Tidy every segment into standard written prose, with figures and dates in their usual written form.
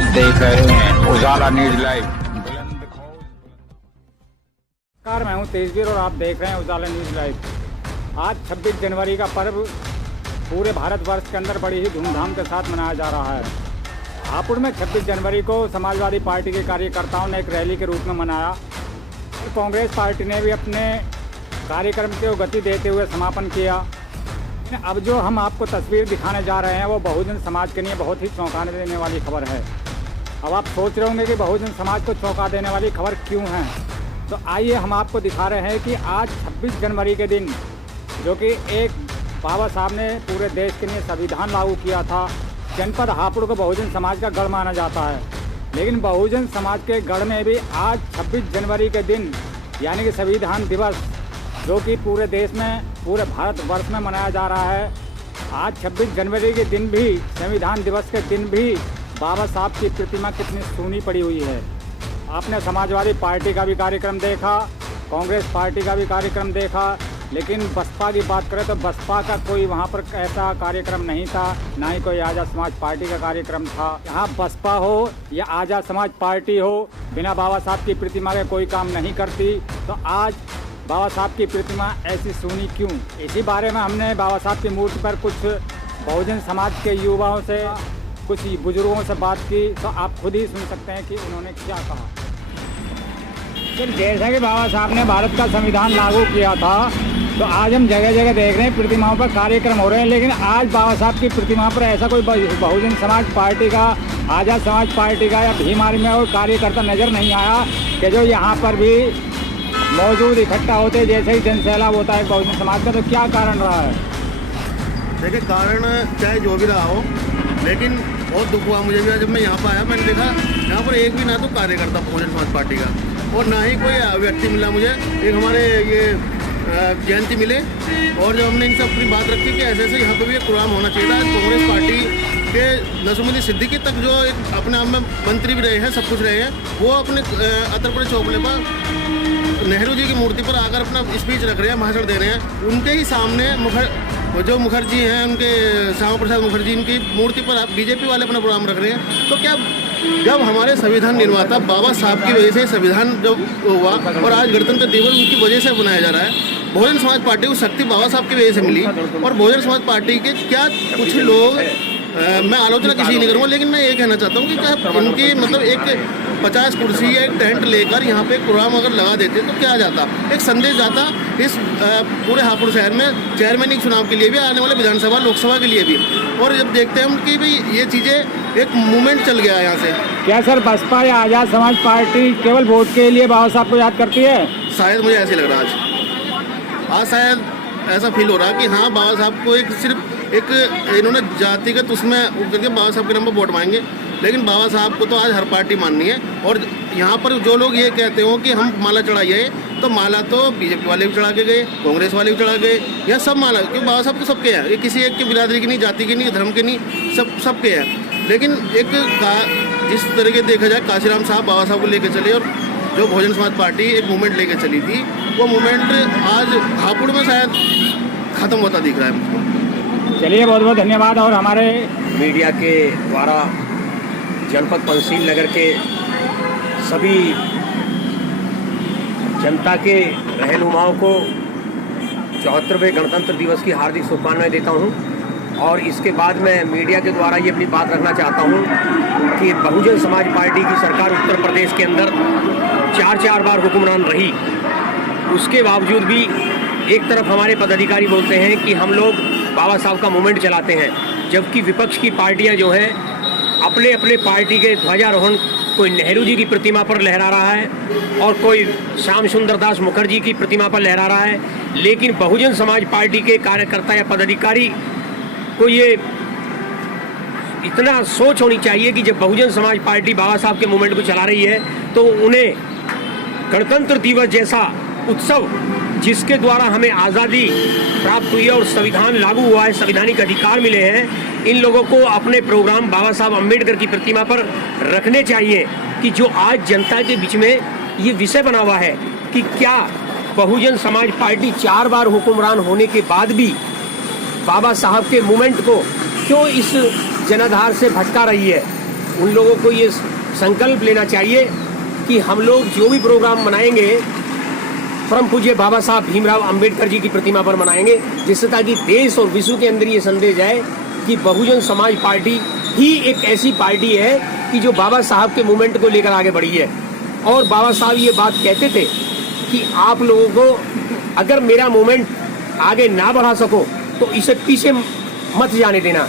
आप देख रहे हैं उजाला न्यूज लाइव। नमस्कार, मैं हूं तेजवीर और आप देख रहे हैं उजाला न्यूज लाइव। आज 26 जनवरी का पर्व पूरे भारतवर्ष के अंदर बड़ी ही धूमधाम के साथ मनाया जा रहा है। हापुड़ में 26 जनवरी को समाजवादी पार्टी के कार्यकर्ताओं ने एक रैली के रूप में मनाया। कांग्रेस पार्टी ने भी अपने कार्यक्रम को गति देते हुए समापन किया। अब जो हम आपको तस्वीर दिखाने जा रहे हैं वो बहुजन समाज के लिए बहुत ही चौंकाने देने वाली खबर है। अब आप सोच रहे होंगे कि बहुजन समाज को चौंका देने वाली खबर क्यों है, तो आइए हम आपको दिखा रहे हैं कि आज 26 जनवरी के दिन, जो कि एक बाबा साहब ने पूरे देश के लिए संविधान लागू किया था, जनपद हापुड़ को बहुजन समाज का गढ़ माना जाता है। लेकिन बहुजन समाज के गढ़ में भी आज 26 जनवरी के दिन यानी कि संविधान दिवस, जो कि पूरे देश में पूरे भारतवर्ष में मनाया जा रहा है, आज 26 जनवरी के दिन भी, संविधान दिवस के दिन भी बाबा साहब की प्रतिमा कितनी सूनी पड़ी हुई है। आपने समाजवादी पार्टी का भी कार्यक्रम देखा, कांग्रेस पार्टी का भी कार्यक्रम देखा, लेकिन बसपा की बात करें तो बसपा का कोई वहाँ पर ऐसा कार्यक्रम नहीं था, ना ही कोई आज़ाद समाज पार्टी का कार्यक्रम था। यहाँ बसपा हो या आज़ाद समाज पार्टी हो, बिना बाबा साहब की प्रतिमा के कोई काम नहीं करती। तो आज बाबा साहब की प्रतिमा ऐसी सूनी क्यों? इसी बारे में हमने बाबा साहब की मूर्ति पर कुछ बहुजन समाज के युवाओं से, कुछ बुजुर्गों से बात की, तो आप खुद ही सुन सकते हैं कि उन्होंने क्या कहा। फिर जैसा कि बाबा साहब ने भारत का संविधान लागू किया था, तो आज हम जगह जगह देख रहे हैं प्रतिमाओं पर कार्यक्रम हो रहे हैं, लेकिन आज बाबा साहब की प्रतिमा पर ऐसा कोई बहुजन समाज पार्टी का, आज़ाद समाज पार्टी का या भीम आर्मी में कोई कार्यकर्ता नज़र नहीं आया कि जो यहाँ पर भी मौजूद इकट्ठा होते जैसे ही जनसैलाब होता है बहुजन समाज का। तो क्या कारण रहा है? देखिए, कारण चाहे जो भी रहा हो, लेकिन बहुत दुख हुआ मुझे भी। जब मैं यहाँ पर आया, मैंने देखा यहाँ पर एक भी ना तो कार्यकर्ता बहुजन समाज पार्टी का और ना ही कोई व्यक्ति मिला मुझे। एक हमारे ये जयंती मिले, और जब हमने इनसे अपनी बात रखी कि ऐसे ऐसे यहाँ पर भी एक प्रोग्राम होना चाहिए था। कांग्रेस पार्टी के नसूमुद्दीन सिद्दीकी तक जो एक अपने आप में मंत्री भी रहे हैं, सब कुछ रहे हैं, वो अपने अतरपुर चौपले पर नेहरू जी की मूर्ति पर आकर अपना स्पीच रख रहे हैं, भाषण दे रहे हैं। उनके ही सामने जो मुखर्जी हैं, उनके श्यामा प्रसाद मुखर्जी, इनकी मूर्ति पर बीजेपी वाले अपना प्रोग्राम रख रहे हैं। तो क्या, जब हमारे संविधान निर्माता बाबा साहब की वजह से संविधान जब हुआ और आज गणतंत्र दिवस उनकी वजह से बनाया जा रहा है, बहुजन समाज पार्टी को शक्ति बाबा साहब की वजह से मिली। और बहुजन समाज पार्टी के क्या कुछ लोग, मैं आलोचना किसी नहीं करूँगा, लेकिन मैं ये कहना चाहता हूँ कि क्या उनकी मतलब एक 50 कुर्सी या एक टेंट लेकर यहाँ पे प्रोग्राम अगर लगा देते तो क्या जाता, एक संदेश जाता इस पूरे हापुड़ शहर में चेयरमैन चुनाव के लिए भी, आने वाले विधानसभा लोकसभा के लिए भी। और जब देखते हैं हम कि भाई ये चीज़ें एक मूवमेंट चल गया है यहाँ से। क्या सर बसपा या आज़ाद समाज पार्टी केवल वोट के लिए बाबा साहब को याद करती है? शायद मुझे ऐसे लग रहा है आज शायद ऐसा फील हो रहा है कि हाँ, बाबा साहब को एक सिर्फ एक इन्होंने जातिगत उसमें करके बाबा साहब के नाम पर वोट मांगेंगे, लेकिन बाबा साहब को तो आज हर पार्टी माननी है। और यहाँ पर जो लोग ये कहते हो कि हम माला चढ़ाइए, तो माला तो बीजेपी वाले भी चढ़ा के गए, कांग्रेस वाले भी चढ़ा गए, या सब माला, क्योंकि बाबा साहब तो सबके हैं, ये किसी एक की बिरादरी की नहीं, जाति की नहीं, धर्म के नहीं, सबके हैं। लेकिन एक जिस तरीके देखा जाए, काशीराम साहब बाबा साहब को लेके चले और जो बहुजन समाज पार्टी एक मूवमेंट लेके चली थी, वो मूवमेंट आज हापुड़ में शायद ख़त्म होता दिख रहा है मुझको। चलिए, बहुत बहुत धन्यवाद। और हमारे मीडिया के द्वारा जनपद पंसील नगर के सभी जनता के रहनुमाओं को 74वें गणतंत्र दिवस की हार्दिक शुभकामनाएं देता हूं। और इसके बाद मैं मीडिया के द्वारा ये अपनी बात रखना चाहता हूं कि बहुजन समाज पार्टी की सरकार उत्तर प्रदेश के अंदर 4 बार हुक्मरान रही, उसके बावजूद भी एक तरफ हमारे पदाधिकारी बोलते हैं कि हम लोग बाबा साहब का मूवमेंट चलाते हैं, जबकि विपक्ष की पार्टियां जो हैं अपने अपने पार्टी के ध्वजारोहण कोई नेहरू जी की प्रतिमा पर लहरा रहा है और कोई श्याम सुंदर दास मुखर्जी की प्रतिमा पर लहरा रहा है। लेकिन बहुजन समाज पार्टी के कार्यकर्ता या पदाधिकारी को ये इतना सोच होनी चाहिए कि जब बहुजन समाज पार्टी बाबा साहब के मूवमेंट को चला रही है, तो उन्हें गणतंत्र दिवस जैसा उत्सव, जिसके द्वारा हमें आज़ादी प्राप्त हुई है और संविधान लागू हुआ है, संवैधानिक अधिकार मिले हैं, इन लोगों को अपने प्रोग्राम बाबा साहब अम्बेडकर की प्रतिमा पर रखने चाहिए। कि जो आज जनता के बीच में ये विषय बना हुआ है कि क्या बहुजन समाज पार्टी 4 बार हुक्मरान होने के बाद भी बाबा साहब के मूवमेंट को क्यों इस जनाधार से भटका रही है। उन लोगों को ये संकल्प लेना चाहिए कि हम लोग जो भी प्रोग्राम मनाएंगे परम पूज्य बाबा साहब भीमराव अंबेडकर जी की प्रतिमा पर मनाएंगे, जिससे ताकि देश और विश्व के अंदर ये संदेश जाए कि बहुजन समाज पार्टी ही एक ऐसी पार्टी है कि जो बाबा साहब के मूवमेंट को लेकर आगे बढ़ी है। और बाबा साहब ये बात कहते थे कि आप लोगों को अगर मेरा मूवमेंट आगे ना बढ़ा सको तो इसे पीछे मत जाने देना।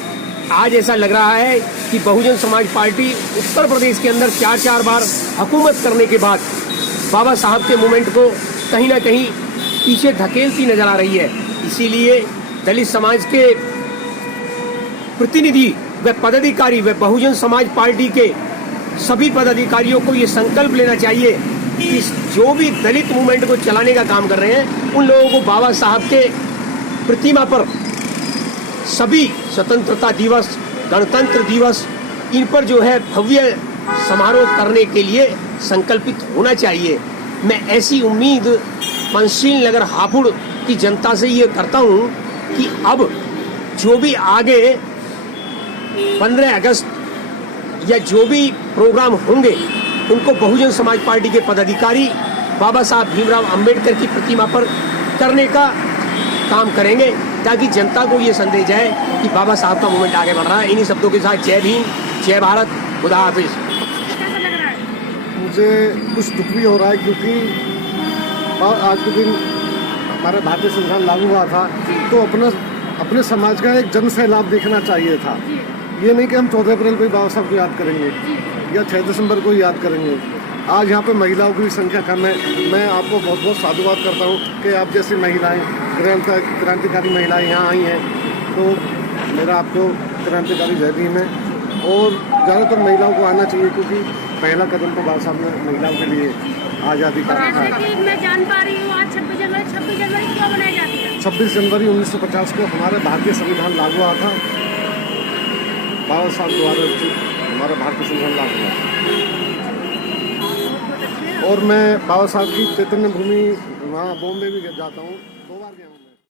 आज ऐसा लग रहा है कि बहुजन समाज पार्टी उत्तर प्रदेश के अंदर 4 बार हुकूमत करने के बाद बाबा साहब के मूवमेंट को कहीं ना कहीं पीछे धकेलती नजर आ रही है। इसीलिए दलित समाज के प्रतिनिधि व पदाधिकारी व बहुजन समाज पार्टी के सभी पदाधिकारियों को ये संकल्प लेना चाहिए कि जो भी दलित मूवमेंट को चलाने का काम कर रहे हैं उन लोगों को बाबा साहब के प्रतिमा पर सभी स्वतंत्रता दिवस, गणतंत्र दिवस, इन पर जो है भव्य समारोह करने के लिए संकल्पित होना चाहिए। मैं ऐसी उम्मीद पंचशील नगर हापुड़ की जनता से ये करता हूँ कि अब जो भी आगे 15 अगस्त या जो भी प्रोग्राम होंगे उनको बहुजन समाज पार्टी के पदाधिकारी बाबा साहब भीमराव अंबेडकर की प्रतिमा पर करने का काम करेंगे, ताकि जनता को ये संदेश जाए कि बाबा साहब का मूवमेंट आगे बढ़ रहा है। इन्हीं शब्दों के साथ जय भीम, जय भारत, खुदा हाफिज। मुझे कुछ दुख भी हो रहा है क्योंकि आज के दिन हमारा भारतीय संविधान लागू हुआ था, तो अपने समाज का एक जन सैलाब देखना चाहिए था। ये नहीं कि हम 14 अप्रैल को बाबा साहब को याद करेंगे या 6 दिसंबर को याद करेंगे। आज यहाँ पे महिलाओं की संख्या कम है। मैं आपको बहुत बहुत साधुवाद करता हूँ कि आप जैसी महिलाएं, क्रांतिकारी महिलाएं यहाँ आई हैं, तो मेरा आपको क्रांतिकारी जय भीम है। और ज़्यादातर महिलाओं को आना चाहिए क्योंकि पहला कदम तो बाबा साहब ने महिलाओं के लिए आज़ादी का रखा है। मैं जान पा रही हूँ आज 26 जनवरी क्यों मनाई जाती है? 26 जनवरी 1950 को हमारा भारतीय संविधान लागू हुआ था। बाबा साहब द्वारा हमारा भारतीय संविधान लागू हुआ। और मैं बाबा साहब की चैतन्य भूमि वहाँ बॉम्बे भी जाता हूँ, 2 बार गया हूँ।